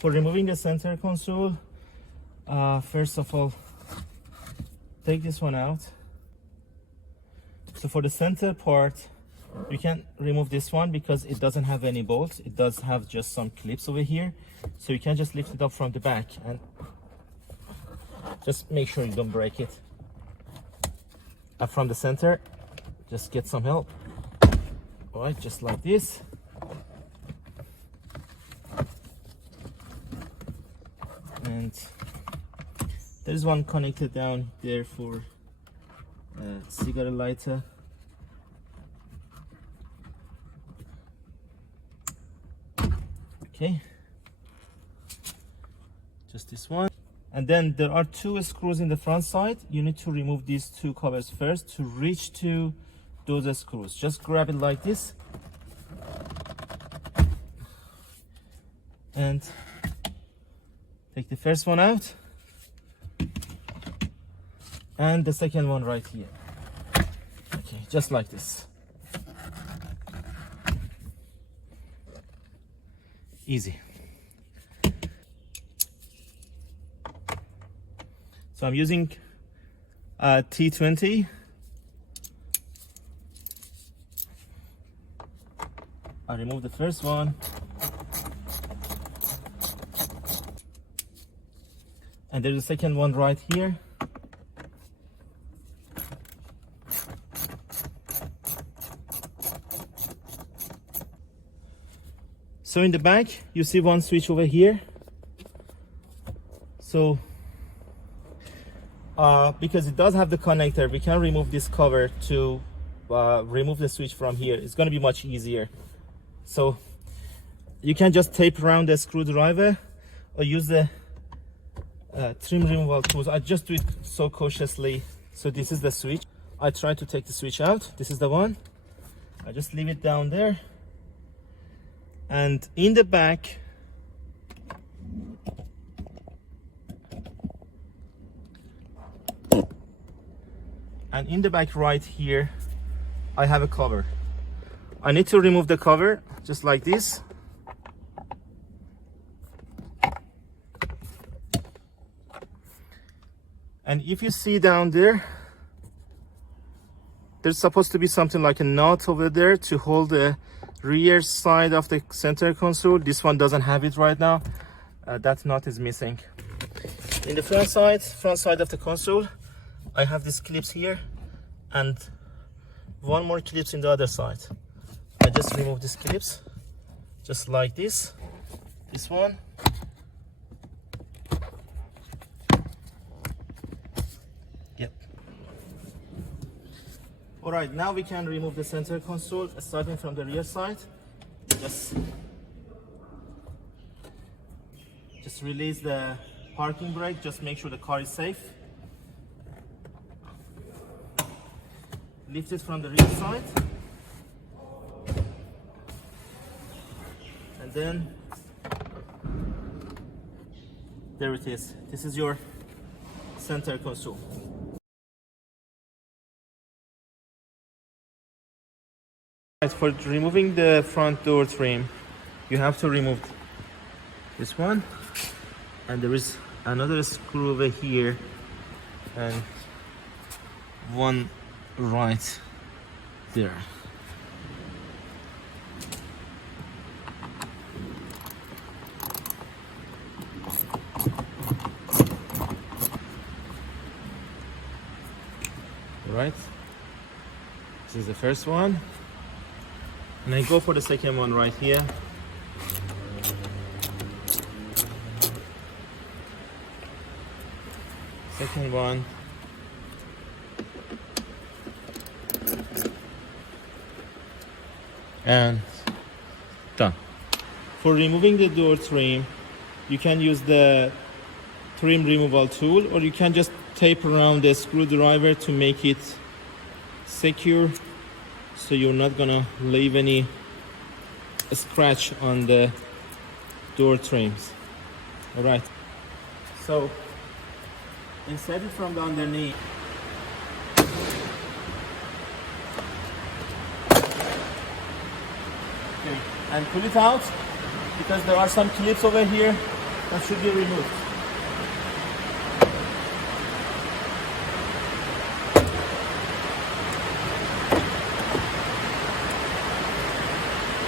for removing the center console, first of all, take this one out. So for the center part, you can remove this one because it doesn't have any bolts. It does have just some clips over here. So you can just lift it up from the back and just make sure you don't break it. And from the center, just get some help. All right, just like this. And there's one connected down there for cigarette lighter. Okay, just this one. And then there are two screws in the front side. You need to remove these two covers first to reach to those screws. Just grab it like this and take the first one out and the second one right here. Okay, just like this. Easy. So I'm using T20. I remove the first one. And there's a second one right here. So in the back, you see one switch over here. So because it does have the connector, we can remove this cover to remove the switch from here. It's going to be much easier. So you can just tape around the screwdriver or use the trim removal tools. I just do it so cautiously. So this is the switch. I try to take the switch out. This is the one. I just leave it down there. And in the back, right here, I have a cover. I need to remove the cover just like this. And if you see down there, there's supposed to be something like a nut over there to hold the rear side of the center console. This one doesn't have it right now. That nut is missing. In the front side of the console, I have these clips here and one more clips in the other side. I just remove these clips just like this. This one. Yep. All right, now we can remove the center console starting from the rear side. Just release the parking brake. Just make sure the car is safe. Lift it from the rear side. And then there it is. This is your center console. For removing the front door trim, you have to remove this one, and there is another screw over here and one right there. All right, this is the first one. And I go for the second one right here. Second one. And done. For removing the door trim, you can use the trim removal tool, or you can just tape around the screwdriver to make it secure, so you're not gonna leave any scratch on the door trims. All right, so insert it from the underneath. Okay, and pull it out because there are some clips over here That should be removed.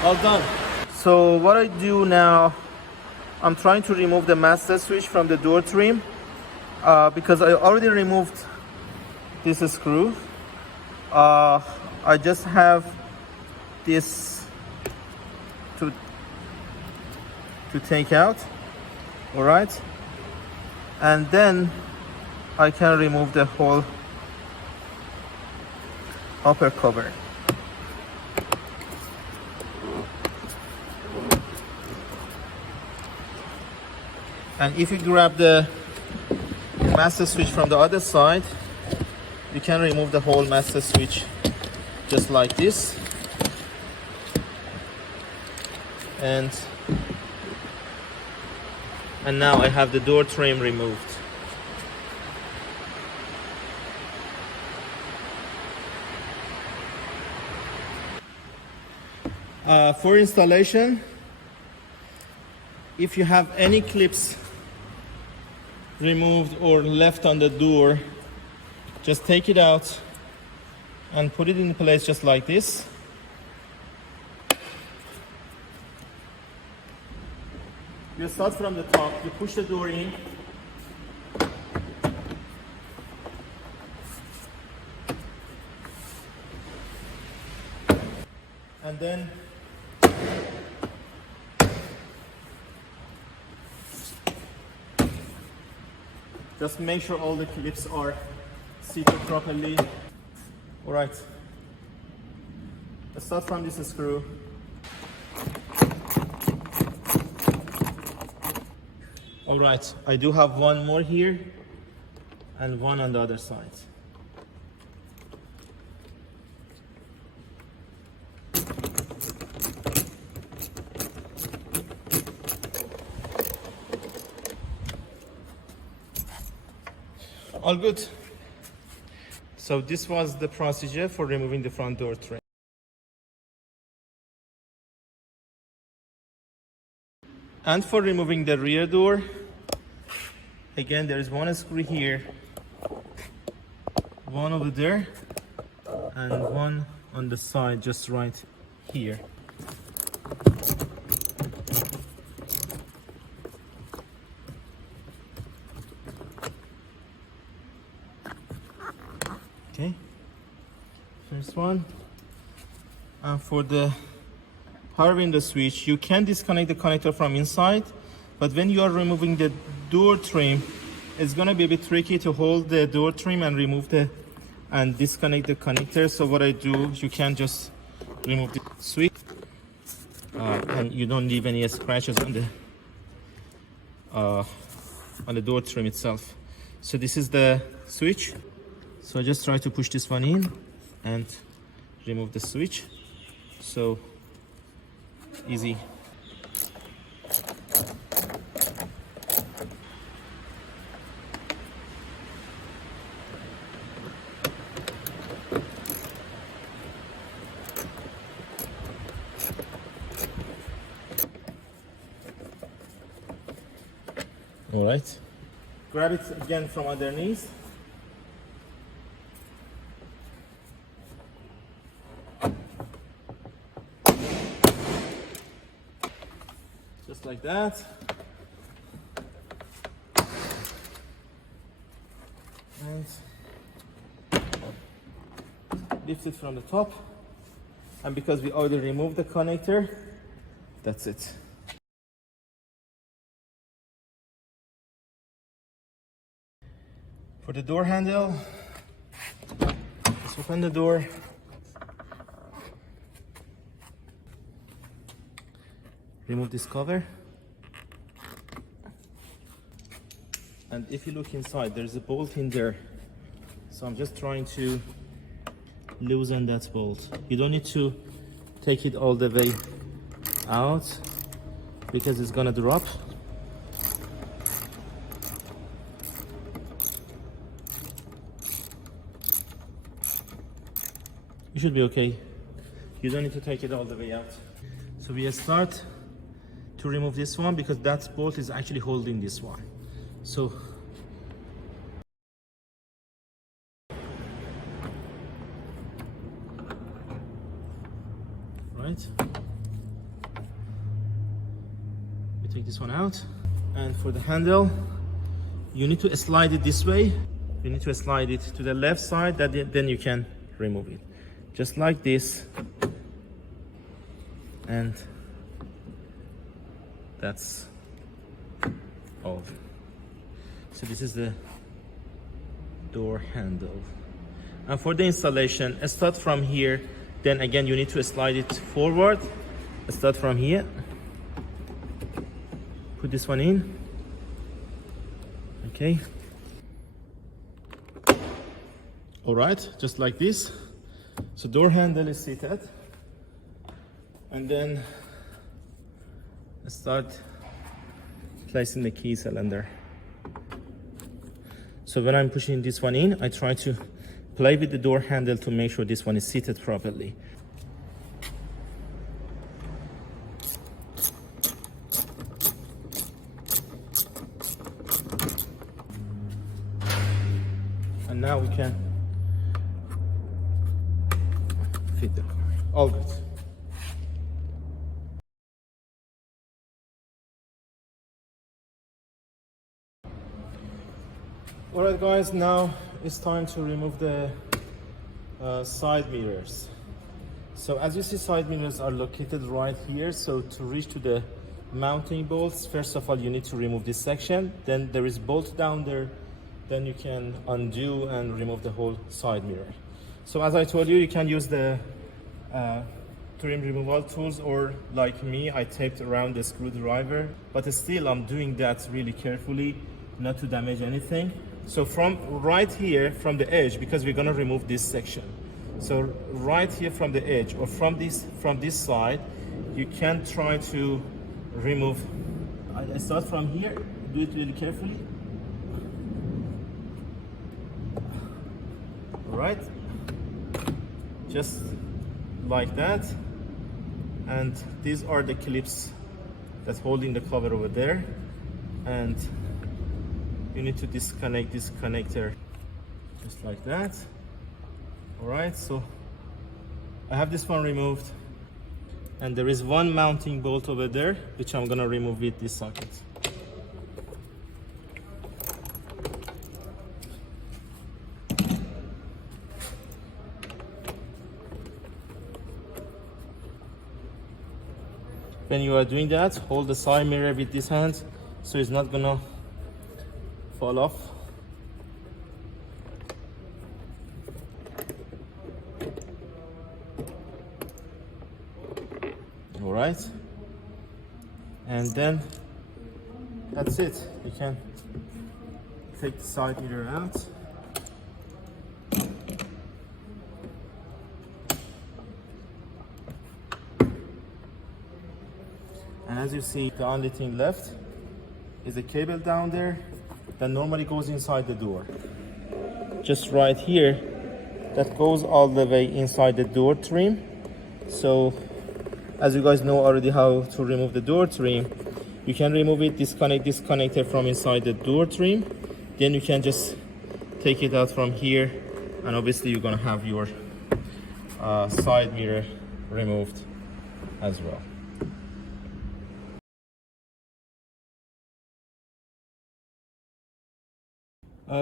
All done. So what I do now, I'm trying to remove the master switch from the door trim because I already removed this screw. I just have this to take out, all right, and then I can remove the whole upper cover. And if you grab the master switch from the other side, you can remove the whole master switch just like this. And now I have the door trim removed. For installation, if you have any clips removed or left on the door, just take it out and put it in place just like this. You start from the top, you push the door in, and then just make sure all the clips are seated properly. All right, let's start from this screw. All right, I do have one more here and one on the other side. All good. So this was the procedure for removing the front door trim. And for removing the rear door, again, there is one screw here, one over there, and one on the side, just right here. Okay, first one. And for the power window switch, you can disconnect the connector from inside, but when you are removing the door trim, it's gonna be a bit tricky to hold the door trim and remove and disconnect the connector. So what I do, you can just remove the switch, and you don't leave any scratches on the door trim itself. So this is the switch. So I just try to push this one in and remove the switch. So easy. All right. Grab it again from underneath. Just like that. And lift it from the top. And because we already removed the connector, that's it. For the door handle, let's open the door. Remove this cover. And if you look inside, there's a bolt in there. So I'm just trying to loosen that bolt. You don't need to take it all the way out because it's gonna drop. You should be okay. You don't need to take it all the way out. So we start to remove this one because that bolt is actually holding this one. So right, we take this one out, and for the handle you need to slide it this way. You need to slide it to the left side, then you can remove it just like this, and that's all. So this is the door handle. And for the installation, start from here, then again you need to slide it forward. Start from here, put this one in, okay. All right, just like this. So door handle is seated, and then start placing the key cylinder. So when I'm pushing this one in, I try to play with the door handle to make sure this one is seated properly. And now we can fit the car. All good. Alright guys, now it's time to remove the side mirrors. So as you see, side mirrors are located right here. So to reach to the mounting bolts, first of all you need to remove this section. Then there is bolt down there. Then you can undo and remove the whole side mirror. So as I told you, you can use the trim removal tools, or like me, I taped around the screwdriver. But still I'm doing that really carefully, not to damage anything. So from right here, from the edge, because we're gonna remove this section. So right here from the edge, or from this side, you can try to remove. I start from here, do it really carefully. All right, just like that. And these are the clips that's holding the cover over there. And you need to disconnect this connector just like that. All right, so I have this one removed, and there is one mounting bolt over there which I'm gonna remove with this socket. When you are doing that, hold the side mirror with this hand so it's not gonna fall off. All right, and then that's it. You can take the side mirror out. And as you see, the only thing left is a cable down there that normally goes inside the door. Just right here, that goes all the way inside the door trim. So as you guys know already how to remove the door trim, you can remove it, disconnect this connector from inside the door trim. Then you can just take it out from here, and obviously you're gonna have your side mirror removed as well.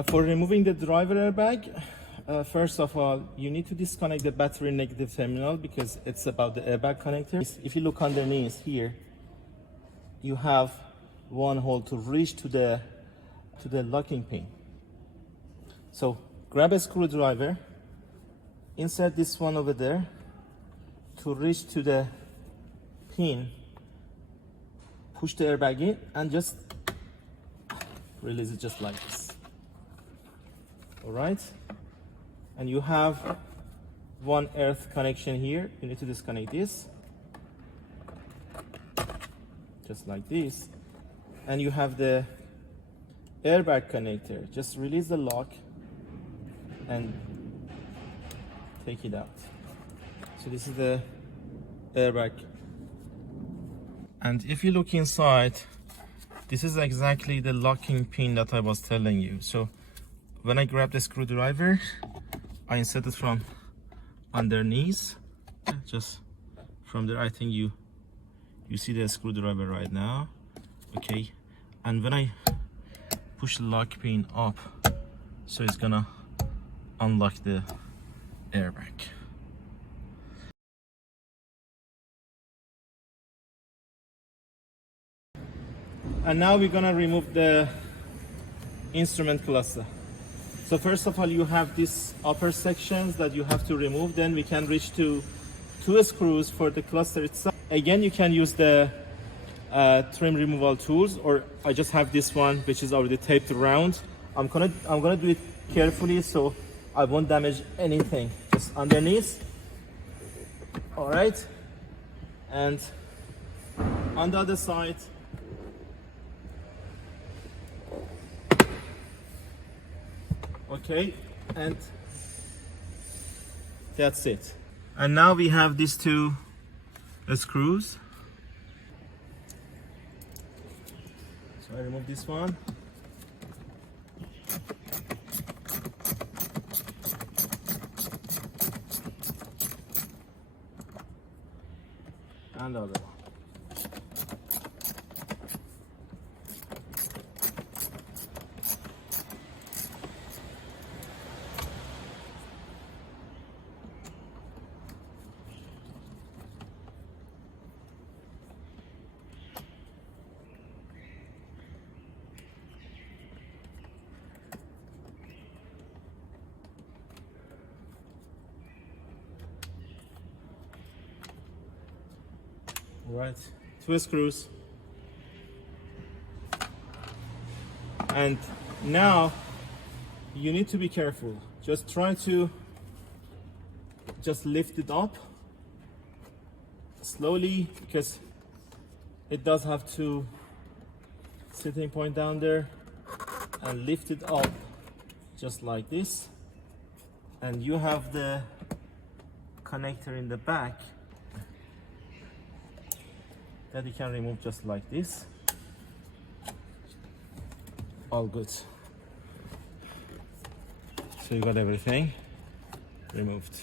For removing the driver airbag, first of all, you need to disconnect the battery negative terminal because it's about the airbag connector. If you look underneath here, you have one hole to reach to the locking pin. So grab a screwdriver, insert this one over there to reach to the pin, push the airbag in, and just release it just like this. All right, and you have one earth connection here. You need to disconnect this just like this, and you have the airbag connector. Just release the lock and take it out. So this is the airbag And if you look inside, this is exactly the locking pin that I was telling you. So when I grab the screwdriver, I insert it from underneath, just from there. I think you see the screwdriver right now, okay? And when I push the lock pin up, so it's gonna unlock the airbag. And now we're gonna remove the instrument cluster. So first of all, you have these upper sections that you have to remove. Then we can reach to 2 screws for the cluster itself. Again, you can use the trim removal tools, or I just have this one which is already taped around. I'm gonna do it carefully so I won't damage anything. Just underneath. All right, and on the other side. Okay, and that's it. And now we have these 2 screws. So I remove this one. And the other one. Right, 2 screws. And now you need to be careful. Just try to just lift it up slowly, because it does have to sitting point down there, and lift it up just like this. And you have the connector in the back that you can remove just like this. All good. So you got everything removed.